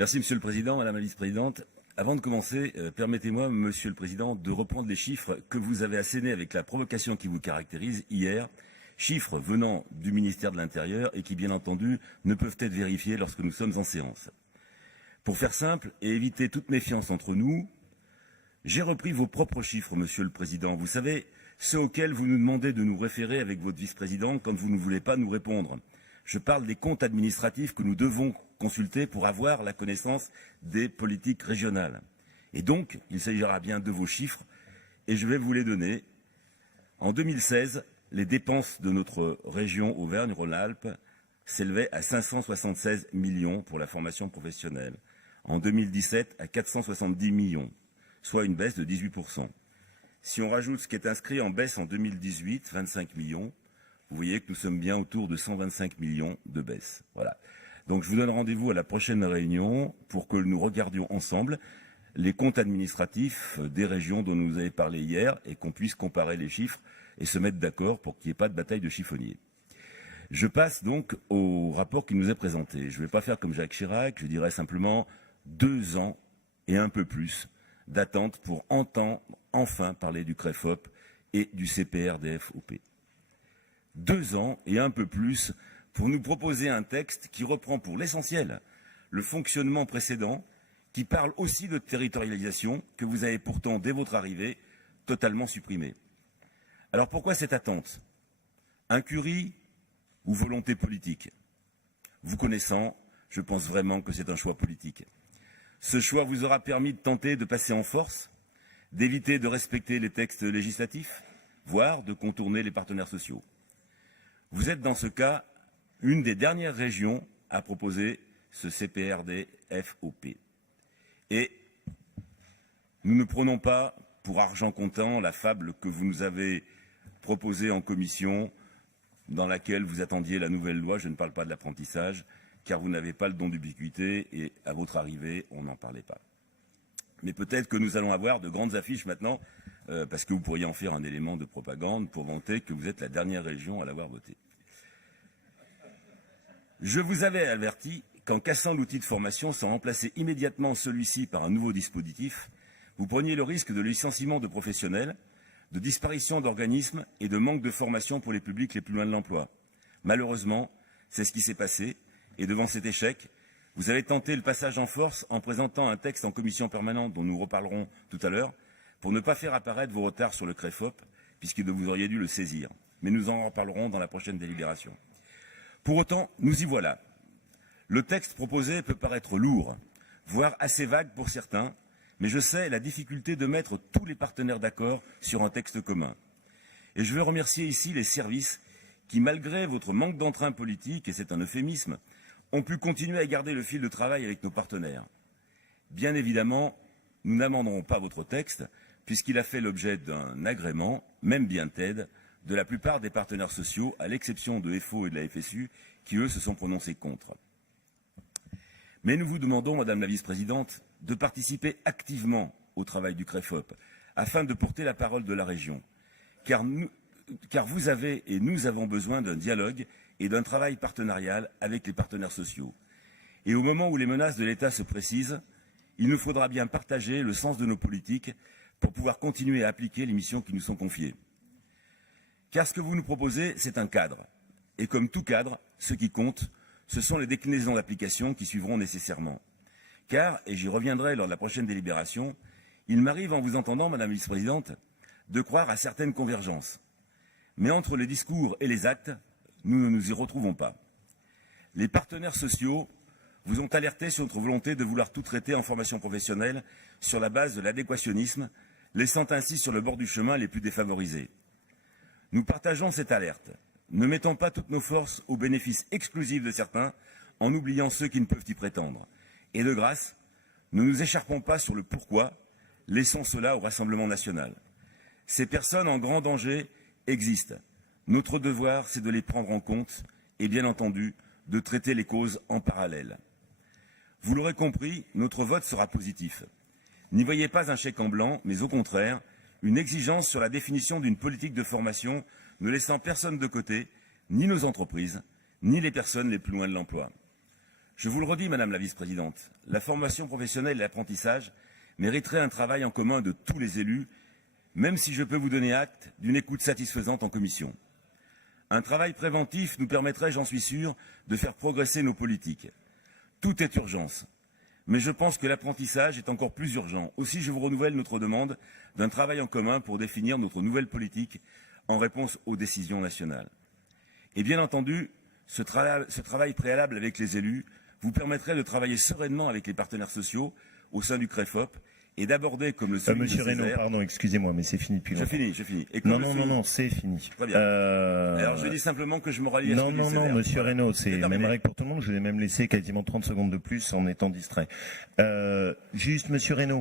Merci Monsieur le Président, Madame la Vice-Présidente. Avant de commencer, permettez-moi, Monsieur le Président, de reprendre les chiffres que vous avez assénés avec la provocation qui vous caractérise hier, chiffres venant du ministère de l'Intérieur et qui, bien entendu, ne peuvent être vérifiés lorsque nous sommes en séance. Pour faire simple et éviter toute méfiance entre nous, j'ai repris vos propres chiffres, Monsieur le Président. Vous savez, ceux auxquels vous nous demandez de nous référer avec votre vice-président quand vous ne voulez pas nous répondre. Je parle des comptes administratifs que nous devons consulter pour avoir la connaissance des politiques régionales. Et donc, il s'agira bien de vos chiffres, et je vais vous les donner. En 2016, les dépenses de notre région Auvergne-Rhône-Alpes s'élevaient à 576 millions pour la formation professionnelle. En 2017, à 470 millions, soit une baisse de 18%. Si on rajoute ce qui est inscrit en baisse en 2018, 25 millions, vous voyez que nous sommes bien autour de 125 millions de baisse. Voilà. Donc je vous donne rendez-vous à la prochaine réunion pour que nous regardions ensemble les comptes administratifs des régions dont nous avez parlé hier et qu'on puisse comparer les chiffres et se mettre d'accord pour qu'il n'y ait pas de bataille de chiffonniers. Je passe donc au rapport qui nous est présenté. Je ne vais pas faire comme Jacques Chirac, je dirais simplement 2 ans et un peu plus d'attente pour entendre enfin parler du CREFOP et du CPRDFOP. 2 ans et un peu plus pour nous proposer un texte qui reprend pour l'essentiel le fonctionnement précédent, qui parle aussi de territorialisation, que vous avez pourtant, dès votre arrivée, totalement supprimé. Alors pourquoi cette attente? Incurie ou volonté politique? Vous connaissant, je pense vraiment que c'est un choix politique. Ce choix vous aura permis de tenter de passer en force, d'éviter de respecter les textes législatifs, voire de contourner les partenaires sociaux. Vous êtes dans ce cas une des dernières régions à proposer ce CPRD-FOP. Et nous ne prenons pas pour argent comptant la fable que vous nous avez proposée en commission, dans laquelle vous attendiez la nouvelle loi. Je ne parle pas de l'apprentissage, car vous n'avez pas le don d'ubiquité et à votre arrivée, on n'en parlait pas. Mais peut-être que nous allons avoir de grandes affiches maintenant, parce que vous pourriez en faire un élément de propagande pour vanter que vous êtes la dernière région à l'avoir voté. Je vous avais averti qu'en cassant l'outil de formation sans remplacer immédiatement celui-ci par un nouveau dispositif, vous preniez le risque de licenciement de professionnels, de disparition d'organismes et de manque de formation pour les publics les plus loin de l'emploi. Malheureusement, c'est ce qui s'est passé, et devant cet échec, vous avez tenté le passage en force en présentant un texte en commission permanente dont nous reparlerons tout à l'heure, pour ne pas faire apparaître vos retards sur le CREFOP, puisque vous auriez dû le saisir. Mais nous en reparlerons dans la prochaine délibération. Pour autant, nous y voilà. Le texte proposé peut paraître lourd, voire assez vague pour certains, mais je sais la difficulté de mettre tous les partenaires d'accord sur un texte commun. Et je veux remercier ici les services qui, malgré votre manque d'entrain politique, et c'est un euphémisme, ont pu continuer à garder le fil de travail avec nos partenaires. Bien évidemment, nous n'amenderons pas votre texte, puisqu'il a fait l'objet d'un agrément, même bien TED, de la plupart des partenaires sociaux, à l'exception de FO et de la FSU, qui, eux, se sont prononcés contre. Mais nous vous demandons, Madame la Vice-Présidente, de participer activement au travail du CREFOP, afin de porter la parole de la région. Car vous avez et nous avons besoin d'un dialogue et d'un travail partenarial avec les partenaires sociaux. Et au moment où les menaces de l'État se précisent, il nous faudra bien partager le sens de nos politiques pour pouvoir continuer à appliquer les missions qui nous sont confiées. Car ce que vous nous proposez, c'est un cadre. Et comme tout cadre, ce qui compte, ce sont les déclinaisons d'application qui suivront nécessairement. Car, et j'y reviendrai lors de la prochaine délibération, il m'arrive en vous entendant, Madame la Vice-Présidente, de croire à certaines convergences. Mais entre les discours et les actes, nous ne nous y retrouvons pas. Les partenaires sociaux vous ont alerté sur notre volonté de vouloir tout traiter en formation professionnelle sur la base de l'adéquationnisme, laissant ainsi sur le bord du chemin les plus défavorisés. Nous partageons cette alerte. Ne mettons pas toutes nos forces au bénéfice exclusif de certains, en oubliant ceux qui ne peuvent y prétendre. Et de grâce, ne nous écharpons pas sur le pourquoi, laissons cela au Rassemblement national. Ces personnes en grand danger existent. Notre devoir, c'est de les prendre en compte et, bien entendu, de traiter les causes en parallèle. Vous l'aurez compris, notre vote sera positif. N'y voyez pas un chèque en blanc, mais au contraire, une exigence sur la définition d'une politique de formation ne laissant personne de côté, ni nos entreprises, ni les personnes les plus loin de l'emploi. Je vous le redis, Madame la Vice-présidente, la formation professionnelle et l'apprentissage mériteraient un travail en commun de tous les élus, même si je peux vous donner acte d'une écoute satisfaisante en commission. Un travail préventif nous permettrait, j'en suis sûr, de faire progresser nos politiques. Tout est urgence, mais je pense que l'apprentissage est encore plus urgent. Aussi, je vous renouvelle notre demande d'un travail en commun pour définir notre nouvelle politique en réponse aux décisions nationales. Et bien entendu, ce travail préalable avec les élus vous permettrait de travailler sereinement avec les partenaires sociaux au sein du CREFOP et d'aborder comme le souligne Monsieur Reynaud, pardon, excusez-moi, mais c'est fini depuis longtemps. Je finis. Et Non, c'est fini. Très bien. Alors je dis simplement que je me rallie à ce que dit Césaire. Monsieur Reynaud, c'est la même règle pour tout le monde. Je vais même laisser quasiment 30 secondes de plus en étant distrait. Juste, Monsieur Reynaud.